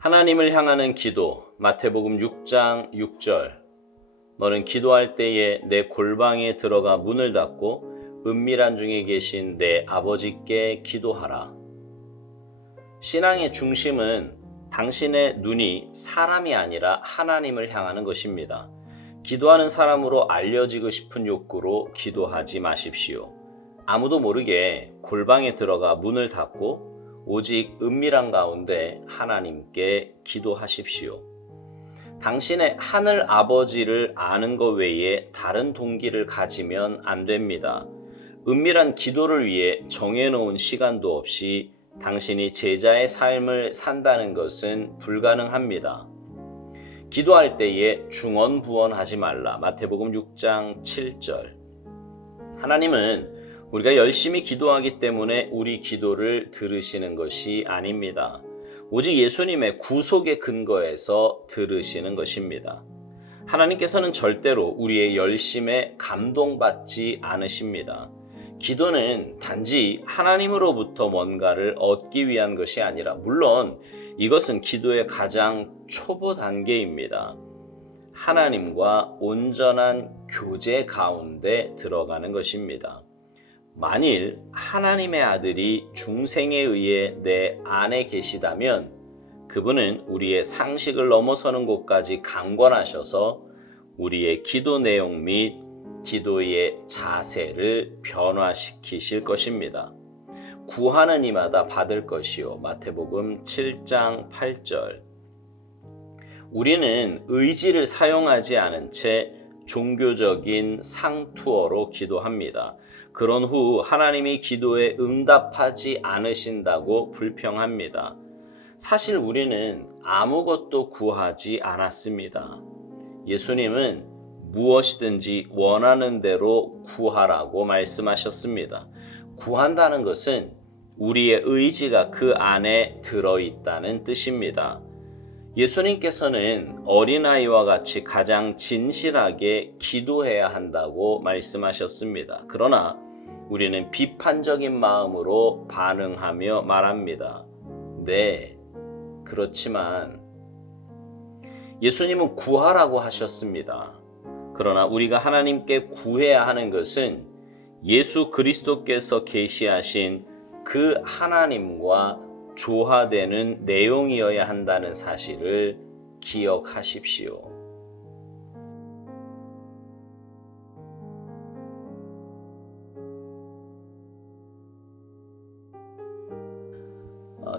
하나님을 향하는 기도, 마태복음 6장 6절. 너는 기도할 때에 내 골방에 들어가 문을 닫고 은밀한 중에 계신 내 아버지께 기도하라. 신앙의 중심은 당신의 눈이 사람이 아니라 하나님을 향하는 것입니다. 기도하는 사람으로 알려지고 싶은 욕구로 기도하지 마십시오. 아무도 모르게 골방에 들어가 문을 닫고 오직 은밀한 가운데 하나님께 기도하십시오. 당신의 하늘 아버지를 아는 것 외에 다른 동기를 가지면 안 됩니다. 은밀한 기도를 위해 정해놓은 시간도 없이 당신이 제자의 삶을 산다는 것은 불가능합니다. 기도할 때에 중언부언하지 말라. 마태복음 6장 7절. 하나님은 우리가 열심히 기도하기 때문에 우리 기도를 들으시는 것이 아닙니다. 오직 예수님의 구속의 근거에서 들으시는 것입니다. 하나님께서는 절대로 우리의 열심에 감동받지 않으십니다. 기도는 단지 하나님으로부터 뭔가를 얻기 위한 것이 아니라, 물론 이것은 기도의 가장 초보 단계입니다. 하나님과 온전한 교제 가운데 들어가는 것입니다. 만일 하나님의 아들이 중생에 의해 내 안에 계시다면 그분은 우리의 상식을 넘어서는 곳까지 강권하셔서 우리의 기도 내용 및 기도의 자세를 변화시키실 것입니다. 구하는 이마다 받을 것이요. 마태복음 7장 8절. 우리는 의지를 사용하지 않은 채 종교적인 상투어로 기도합니다. 그런 후 하나님이 기도에 응답하지 않으신다고 불평합니다. 사실 우리는 아무것도 구하지 않았습니다. 예수님은 무엇이든지 원하는 대로 구하라고 말씀하셨습니다. 구한다는 것은 우리의 의지가 그 안에 들어있다는 뜻입니다. 예수님께서는 어린아이와 같이 가장 진실하게 기도해야 한다고 말씀하셨습니다. 그러나 우리는 비판적인 마음으로 반응하며 말합니다. 네, 그렇지만 예수님은 구하라고 하셨습니다. 그러나 우리가 하나님께 구해야 하는 것은 예수 그리스도께서 계시하신 그 하나님과 조화되는 내용이어야 한다는 사실을 기억하십시오.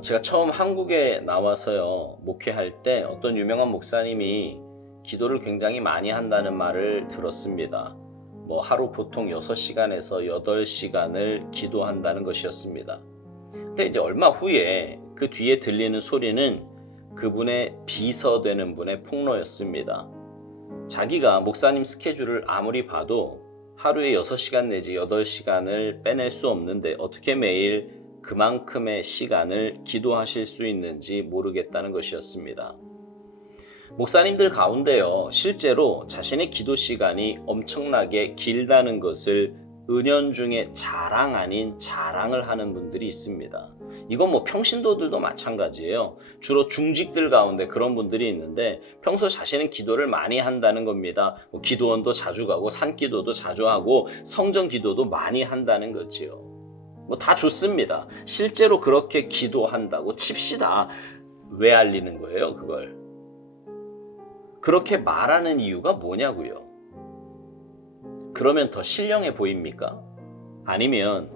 제가 처음 한국에 나와서요, 목회할 때 어떤 유명한 목사님이 기도를 굉장히 많이 한다는 말을 들었습니다. 하루 보통 6시간에서 8시간을 기도한다는 것이었습니다. 근데 이제 얼마 후에 그 뒤에 들리는 소리는 그분의 비서되는 분의 폭로였습니다. 자기가 목사님 스케줄을 아무리 봐도 하루에 6시간 내지 8시간을 빼낼 수 없는데 어떻게 매일 그만큼의 시간을 기도하실 수 있는지 모르겠다는 것이었습니다. 목사님들 가운데요, 실제로 자신의 기도 시간이 엄청나게 길다는 것을 은연중에 자랑 아닌 자랑을 하는 분들이 있습니다. 이건 평신도들도 마찬가지예요. 주로 중직들 가운데 그런 분들이 있는데 평소 자신은 기도를 많이 한다는 겁니다. 기도원도 자주 가고 산기도도 자주 하고 성전 기도도 많이 한다는 거지요. 다 좋습니다. 실제로 그렇게 기도한다고 칩시다. 왜 알리는 거예요, 그걸? 그렇게 말하는 이유가 뭐냐고요? 그러면 더 신령해 보입니까? 아니면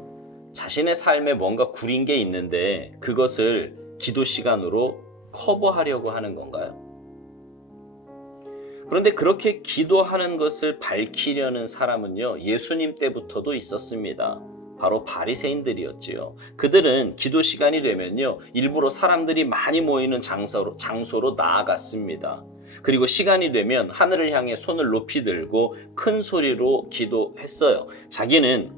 자신의 삶에 뭔가 구린 게 있는데 그것을 기도 시간으로 커버하려고 하는 건가요? 그런데 그렇게 기도하는 것을 밝히려는 사람은요, 예수님 때부터도 있었습니다. 바로 바리새인들이었지요. 그들은 기도 시간이 되면요, 일부러 사람들이 많이 모이는 장소로 나아갔습니다. 그리고 시간이 되면 하늘을 향해 손을 높이 들고 큰 소리로 기도했어요. 자기는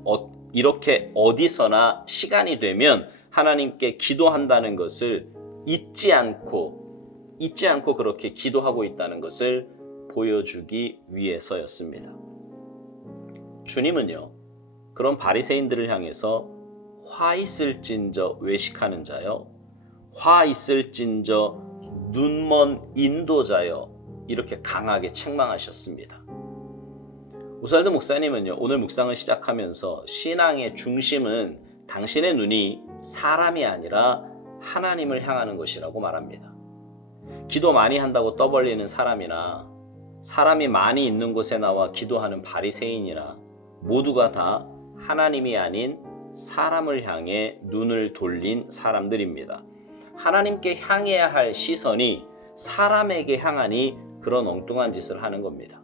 이렇게 어디서나 시간이 되면 하나님께 기도한다는 것을 잊지 않고 그렇게 기도하고 있다는 것을 보여주기 위해서였습니다. 주님은요, 그런 바리새인들을 향해서 화 있을진저 외식하는 자요, 화 있을진저 눈먼 인도자여 이렇게 강하게 책망하셨습니다. 오스왈드 목사님은요, 오늘 묵상을 시작하면서 신앙의 중심은 당신의 눈이 사람이 아니라 하나님을 향하는 것이라고 말합니다. 기도 많이 한다고 떠벌리는 사람이나 사람이 많이 있는 곳에 나와 기도하는 바리새인이나 모두가 다 하나님이 아닌 사람을 향해 눈을 돌린 사람들입니다. 하나님께 향해야 할 시선이 사람에게 향하니 그런 엉뚱한 짓을 하는 겁니다.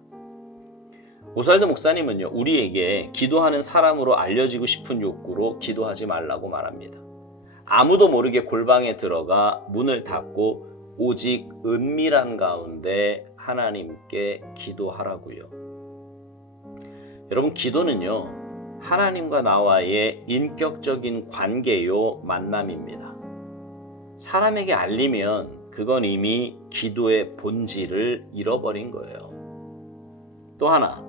오스왈드 목사님은요, 우리에게 기도하는 사람으로 알려지고 싶은 욕구로 기도하지 말라고 말합니다. 아무도 모르게 골방에 들어가 문을 닫고 오직 은밀한 가운데 하나님께 기도하라고요. 여러분, 기도는요, 하나님과 나와의 인격적인 관계요 만남입니다. 사람에게 알리면 그건 이미 기도의 본질을 잃어버린 거예요. 또 하나,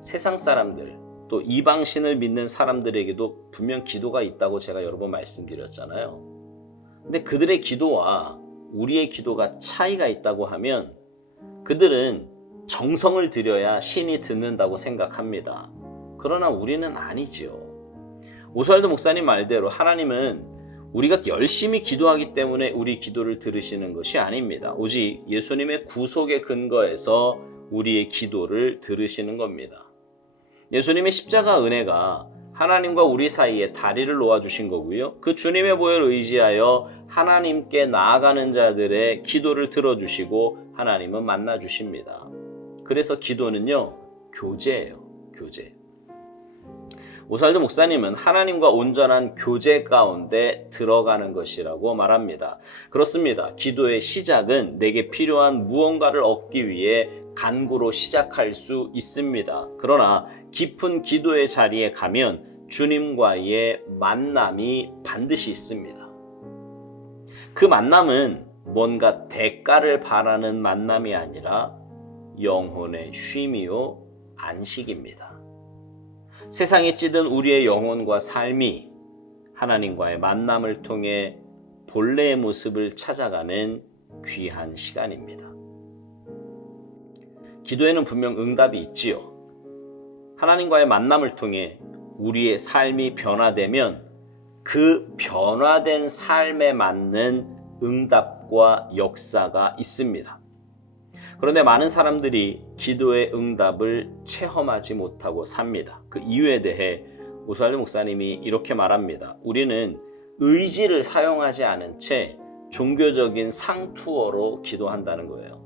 세상 사람들, 또 이방신을 믿는 사람들에게도 분명 기도가 있다고 제가 여러 번 말씀드렸잖아요. 근데 그들의 기도와 우리의 기도가 차이가 있다고 하면 그들은 정성을 들여야 신이 듣는다고 생각합니다. 그러나 우리는 아니지요. 오스왈드 목사님 말대로 하나님은 우리가 열심히 기도하기 때문에 우리 기도를 들으시는 것이 아닙니다. 오직 예수님의 구속의 근거에서 우리의 기도를 들으시는 겁니다. 예수님의 십자가 은혜가 하나님과 우리 사이에 다리를 놓아주신 거고요. 그 주님의 보혈을 의지하여 하나님께 나아가는 자들의 기도를 들어주시고 하나님은 만나주십니다. 그래서 기도는요, 교제예요. 교제. 오스왈드 목사님은 하나님과 온전한 교제 가운데 들어가는 것이라고 말합니다. 그렇습니다. 기도의 시작은 내게 필요한 무언가를 얻기 위해 간구로 시작할 수 있습니다. 그러나 깊은 기도의 자리에 가면 주님과의 만남이 반드시 있습니다. 그 만남은 뭔가 대가를 바라는 만남이 아니라 영혼의 쉼이요 안식입니다. 세상에 찌든 우리의 영혼과 삶이 하나님과의 만남을 통해 본래의 모습을 찾아가는 귀한 시간입니다. 기도에는 분명 응답이 있지요. 하나님과의 만남을 통해 우리의 삶이 변화되면 그 변화된 삶에 맞는 응답과 역사가 있습니다. 그런데 많은 사람들이 기도의 응답을 체험하지 못하고 삽니다. 그 이유에 대해 오스왈드 목사님이 이렇게 말합니다. 우리는 의지를 사용하지 않은 채 종교적인 상투어로 기도한다는 거예요.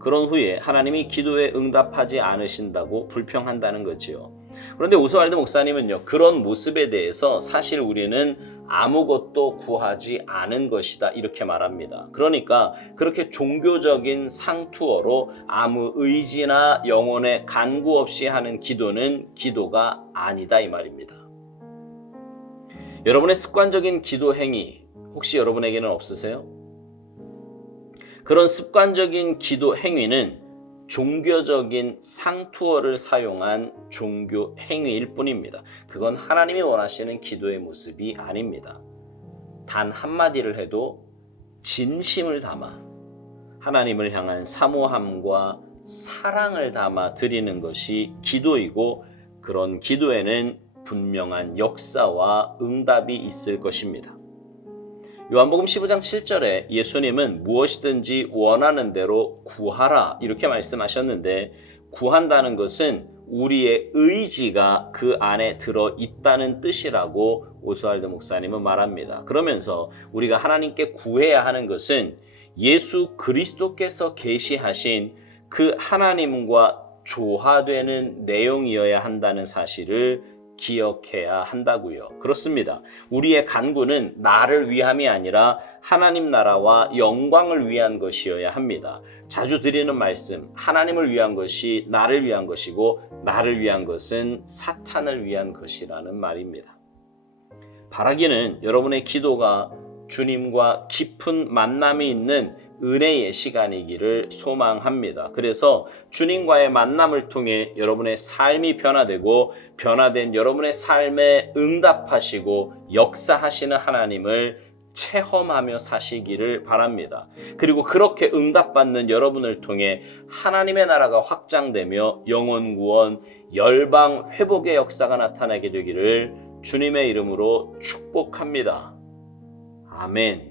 그런 후에 하나님이 기도에 응답하지 않으신다고 불평한다는 거지요. 그런데 오스왈드 목사님은요, 그런 모습에 대해서 사실 우리는 아무것도 구하지 않은 것이다 이렇게 말합니다. 그러니까 그렇게 종교적인 상투어로 아무 의지나 영혼의 간구 없이 하는 기도는 기도가 아니다 이 말입니다. 여러분의 습관적인 기도 행위 혹시 여러분에게는 없으세요? 그런 습관적인 기도 행위는 종교적인 상투어를 사용한 종교 행위일 뿐입니다. 그건 하나님이 원하시는 기도의 모습이 아닙니다. 단 한마디를 해도 진심을 담아 하나님을 향한 사모함과 사랑을 담아 드리는 것이 기도이고, 그런 기도에는 분명한 역사와 응답이 있을 것입니다. 요한복음 15장 7절에 예수님은 무엇이든지 원하는 대로 구하라 이렇게 말씀하셨는데, 구한다는 것은 우리의 의지가 그 안에 들어있다는 뜻이라고 오스왈드 목사님은 말합니다. 그러면서 우리가 하나님께 구해야 하는 것은 예수 그리스도께서 계시하신 그 하나님과 조화되는 내용이어야 한다는 사실을 기억해야 한다고요. 그렇습니다. 우리의 간구는 나를 위함이 아니라 하나님 나라와 영광을 위한 것이어야 합니다. 자주 드리는 말씀, 하나님을 위한 것이 나를 위한 것이고 나를 위한 것은 사탄을 위한 것이라는 말입니다. 바라기는 여러분의 기도가 주님과 깊은 만남이 있는 은혜의 시간이기를 소망합니다. 그래서 주님과의 만남을 통해 여러분의 삶이 변화되고 변화된 여러분의 삶에 응답하시고 역사하시는 하나님을 체험하며 사시기를 바랍니다. 그리고 그렇게 응답받는 여러분을 통해 하나님의 나라가 확장되며 영혼 구원, 열방 회복의 역사가 나타나게 되기를 주님의 이름으로 축복합니다. 아멘.